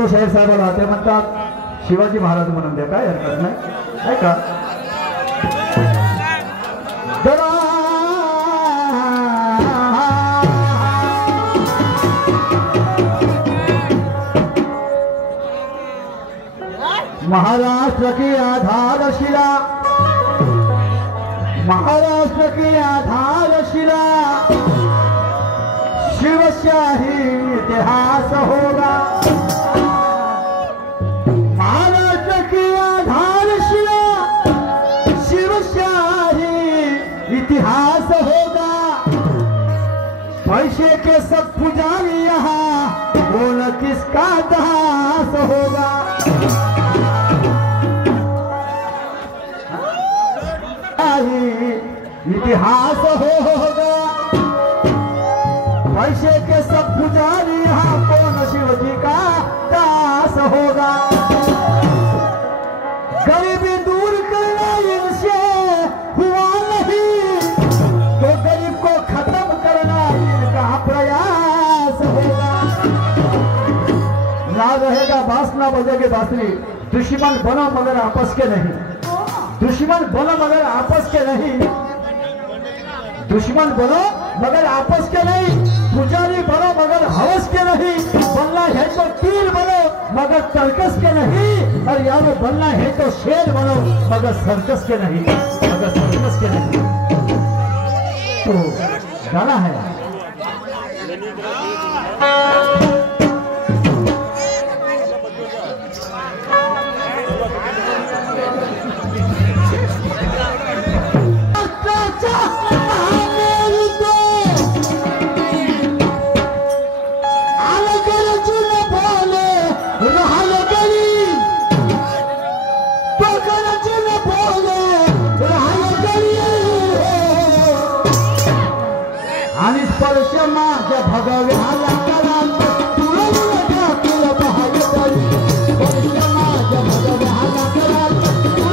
तो शाहीर साहेबाला ते म्हणतात शिवाजी महाराज म्हणून द्या, काय हरकत नाही का? महाराष्ट्र की आधारशिला, महाराष्ट्र की आधारशिला, शिवशाही इतिहास होगा। महाराष्ट्र की आधारशिला, शिवशाही इतिहास होगा। पैसे के सब पुजारी यहाँ, बोल किसका दास होगा। इतिहास होगा, पैसे के सब पुजारी यहाँ, कौन शिवजी का दास होगा। गरीबी दूर करना इनसे हुआ नहीं, तो गरीब को खत्म करना इनका प्रयास होगा। ना रहेगा बांस ना बजेगी बांसुरी, दुश्मन बनो मगर आपस के नहीं, दुश्मन बनो मगर आपस के नहीं, दुश्मन बनो मगर आपस के नहीं, पुजारी बनो मगर हवस के नहीं, बनना है तो तीर बनो मगर सर्कस के नहीं, और यारो बनना है तो शेर बनो मगर सर्कस के नहीं, मगर सर्कस के नहीं। तो गाना है भगव्याला करांत तुला ठाकूर पाहाय तरी, माझ्या भगव्याला करांत तुला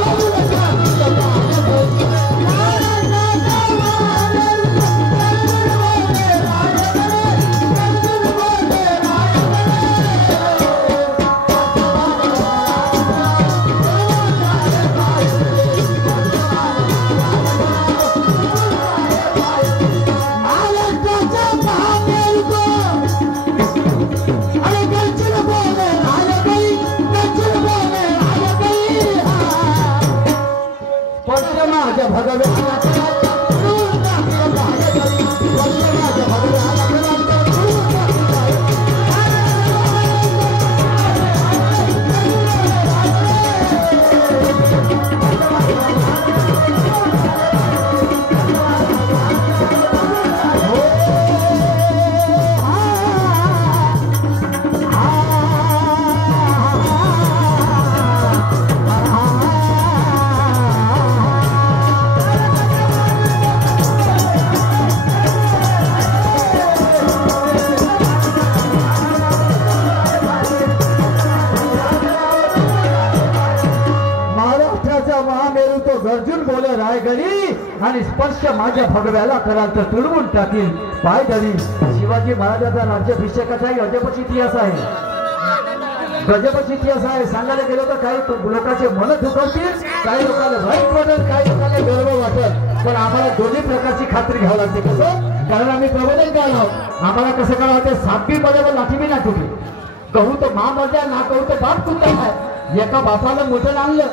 ठाकूर पाहाय गर्जून बोले रायगडी आणि स्पर्श माझ्या भगव्याला कराल तर तुडवून टाकील पाय धरी। शिवाजी महाराजांचा राज्याभिषेकाचाही अजबच इतिहास आहे, गजबच इतिहास आहे। सांगायला गेलो तर काही लोकांचे मन दुखवतील, काही लोकांना वाईट वाटेल, काही लोकांना गर्व वाटेल, पण आम्हाला दोन्ही प्रकारची खात्री घ्यावी लागते। कसं? कारण आम्ही प्रबोधन केलं, आम्हाला कसं करावं ते सापी बरोबर लाठी बी ना तुटली, कहू तर मा मजा ना कहू तर बाप कुठे आहे। एका बापानं मोठं आणलं,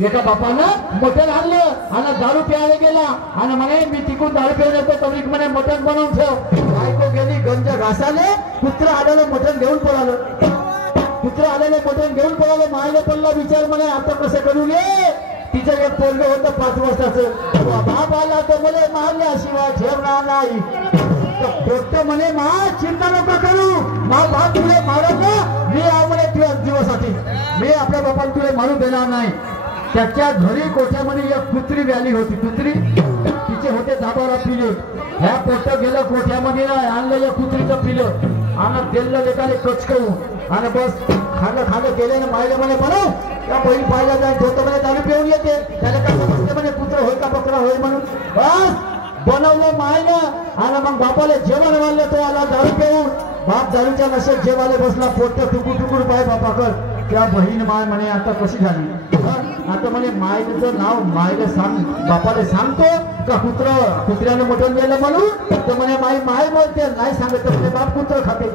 एका बापानं मोठं आणलं आणि दारू प्यायला गेला आणि म्हणे मी तिकून दारू पिऊन येतो, तरी म्हणे मटण बनवून ठेव। बायको गेली गंज घासाले, पुत्र आलेलं मटण घेऊन पळालं, पुत्र आलेलं मटण घेऊन पळालं। मायले पडला विचार म्हणे आता कसं करू गे, तिचं एक पोरग होतं 5 वर्षाचं, बाप आला तर म्हणे मारल्याशिवाय ठेवणार नाही। डॉक्टर म्हणे मा चिंता नको करू, मा बाप तुला मारत ना, मी आहे म्हणे तुझ्या जीवासाठी, मी आपल्या बापाला तुला मारू देणार नाही। त्याच्या घरी कोठ्यामध्ये एक कुत्री व्याली होती, कुत्री तिचे होते दाबाला पिले, ह्या पोट गेलं कोठ्यामध्ये आणलं या कुत्रीचं पिलं आणि दिलं लेकाले कचकवून आणि बस खाल्लं खाल्लं गेले ना मायले म्हणे बनव त्या बहीण पाहिला जाय होतं म्हणे दारू पिऊन येते, त्याला काय समजते म्हणे पुत्र होय का बकरा होय म्हणून बस बनवलं मायनं आणि मग बापाला जेवण वाढलं तो आला दारू पिऊन बाप दारूच्या नशेत जेवाले बसला पोट टुकूर टुकूर पाय बापाकर त्या बहीण माय म्हणे आता कशी झाली आता म्हणे मायचं नाव मायले सांग बापाले सांगतो का कुत्र्यानं मटण गेलं म्हणून तर म्हणे माय बोलते नाही सांगत म्हणे बाप कुत्र खाते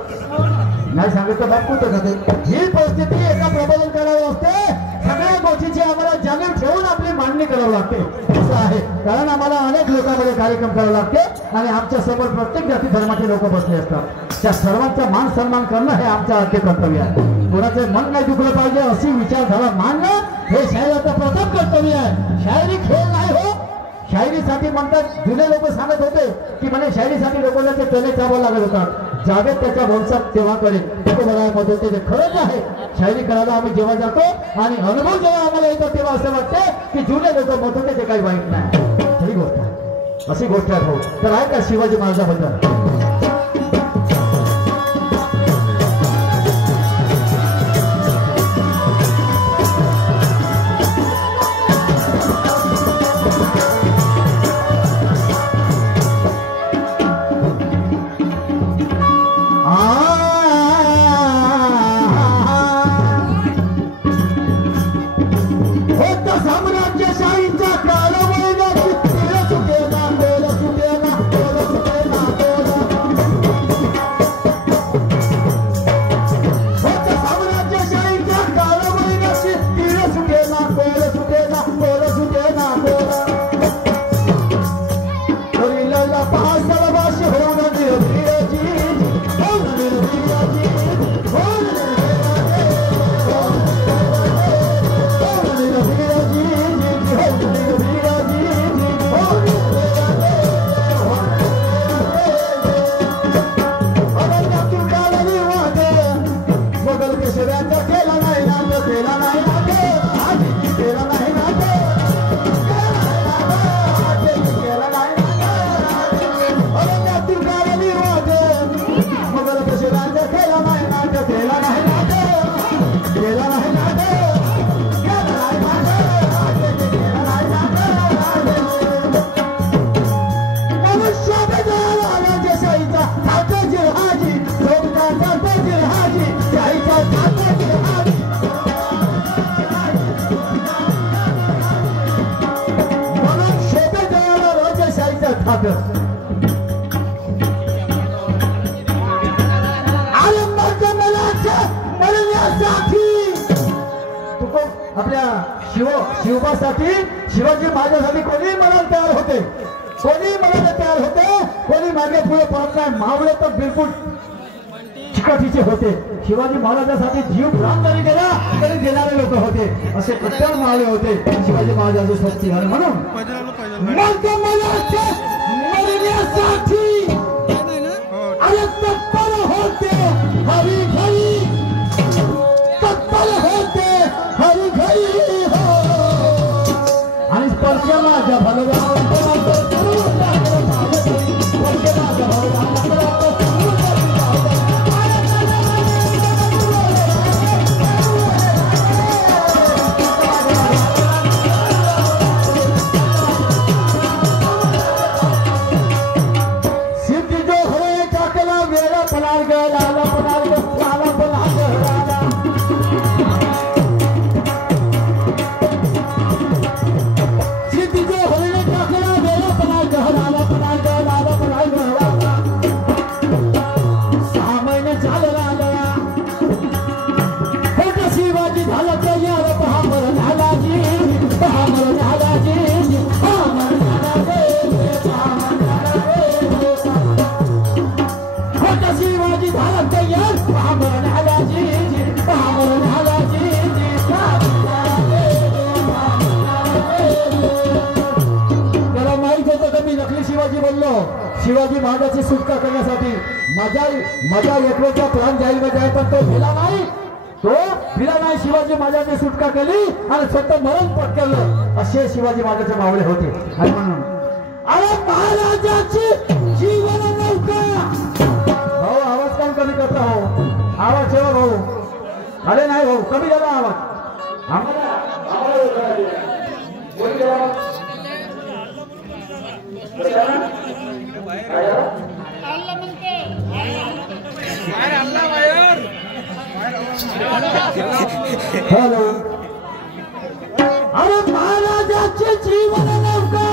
नाही सांगितलं बाप कुत्र खाते ही परिस्थिती एका प्रबोधन करावं असते सगळ्या गोष्टीची आम्हाला जाणीव ठेवून आपली मांडणी करावी लागते असं आहे कारण आम्हाला अनेक लोकांमध्ये कार्यक्रम करावे लागते आणि आमच्या समोर प्रत्येक जाती धर्माचे लोक बसले असतात त्या सर्वांचा मान सन्मान करणं हे आमचं आद्य कर्तव्य आहे कोणाचे मन नाही दुखलं पाहिजे अशी विचारधारा मानणं हे शायरीचं प्रथम कर्तव्य आहे शायरी खेळ नाही हो शायरीसाठी म्हणतात जुने लोक सांगत होते की म्हणे शायरीसाठी लोकांना ते टने चावावं लागत होतात जावेत त्याच्या वंशात तेव्हा करेल मला मत होते ते खरंच आहे शायरी करायला आम्ही जेव्हा जातो आणि अनुभव जेव्हा आम्हाला येतो तेव्हा असं वाटते की जुने लोक मत होते ते काही वाईट नाही खरी गोष्ट आहे अशी गोष्ट आहे भाऊ तर आहे का शिवाजी महाराजाबद्दल आपल्या शिवबासाठी शिवाजी महाराजांसाठी कोणी मनाला तयार होते कोणी मागे पुढे पडत नाही मावळे तर बिलकुल चिकाटीचे होते शिवाजी महाराजांसाठी जीव प्राण जरी गेला तरी देणारे लोक होते असे कट्टर मावळे होते शिवाजी महाराजांचे शक्ती आणि म्हणून अरे तत्पर होते हरी घरी तत्पर होते हरी घरी हो आणि स्पर्श माझ्या शिवाजी महाराजांची सुटका करण्यासाठी माझा एकवेळचा प्लॅन जाहीर आहे पण तो भिला नाही शिवाजी महाराजांची सुटका केली आणि स्वतः मरण पत्करलं असे शिवाजी महाराजांचे मावळे होते आणि म्हणून अरे महाराजाची जीवन नौका भाऊ आवाज काम कमी करता हो आवाज ठेवा भाऊ अरे नाही भाऊ कमी झाला आवाज आम्हाला हॅलो अरे महाराजाचे जीवन नौका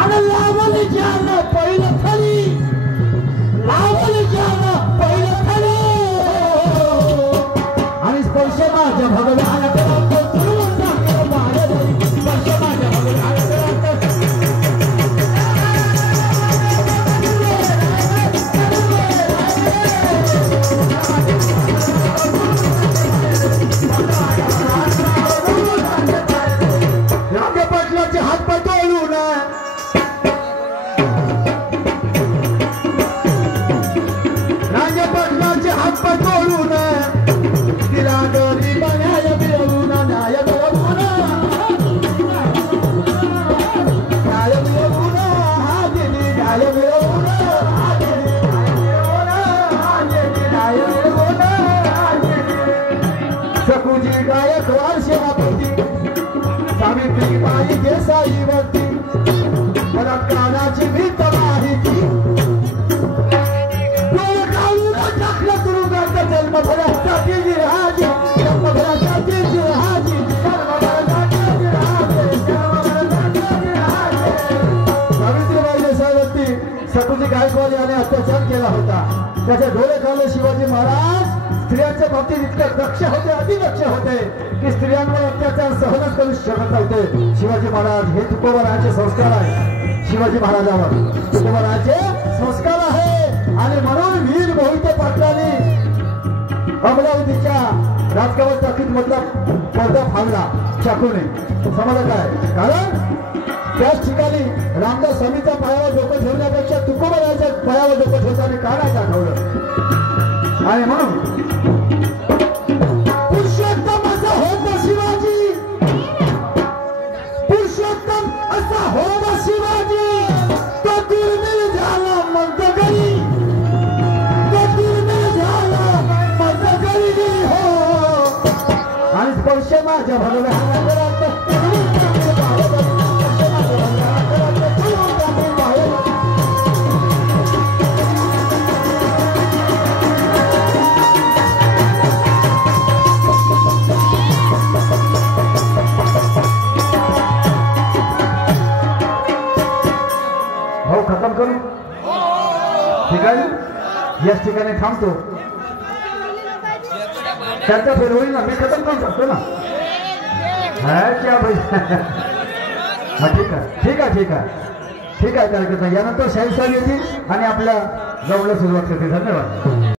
आणि लावली ज्यानं पहिलं खरी लावली ज्यानं पहिलं खरी आणि स्पर्श माझ्या भगवान सकुजी गायकवाड सेनापती सावित्री बाई देसाईवरती बलात्काराची भीत माहिती टाकलं तुरुंगात जन्मभरासाठी जिहाजी जन्मभरासाठी जिहाजी सावित्रीबाई देसाईवरती सकुजी गायकवाड याने अत्याचार केला होता. त्याच्या डोळ्याखाली शिवाजी महाराज स्त्रियांच्या बाबतीत इतके दक्ष होते अतिदक्ष होते की स्त्रियांवर अत्याचार सहनच करू शकत नव्हते. शिवाजी महाराज हे तुकोबराचे संस्कार आहे. शिवाजी महाराजावर तुकोबराचे संस्कार आहे आणि म्हणून वीर मोहिते पाटलांनी अमरावतीच्या राजकावर टाकीत मधला पडदा फाडला चाकूने. समजलं काय? कारण त्याच ठिकाणी रामदास स्वामीच्या पायावर डोकं ठेवण्यापेक्षा तुकोबराच्या पायावर डोकं ठेवताना का नाही दाखवलं. आणि म्हणून पुरुषोत्तम असा होता शिवाजी पुरुषोत्तम असा होता शिवाजी तो दुर्मिळ झाला मंदगरी तो दुर्मिळ झाला मंदगरी हो आणि स्पर्श माझ्या भगवान खतम करू. ठीक आहे याच ठिकाणी थांबतो. त्यांचा फेर होईल ना मी खतम करू शकतो ना. क्या भाई ठीक आहे ठीक आहे ठीक आहे ठीक आहे कार्यकर्ता यानंतर शाहीर साहेब येतील आणि आपल्या जवळ सुरुवात करते. धन्यवाद.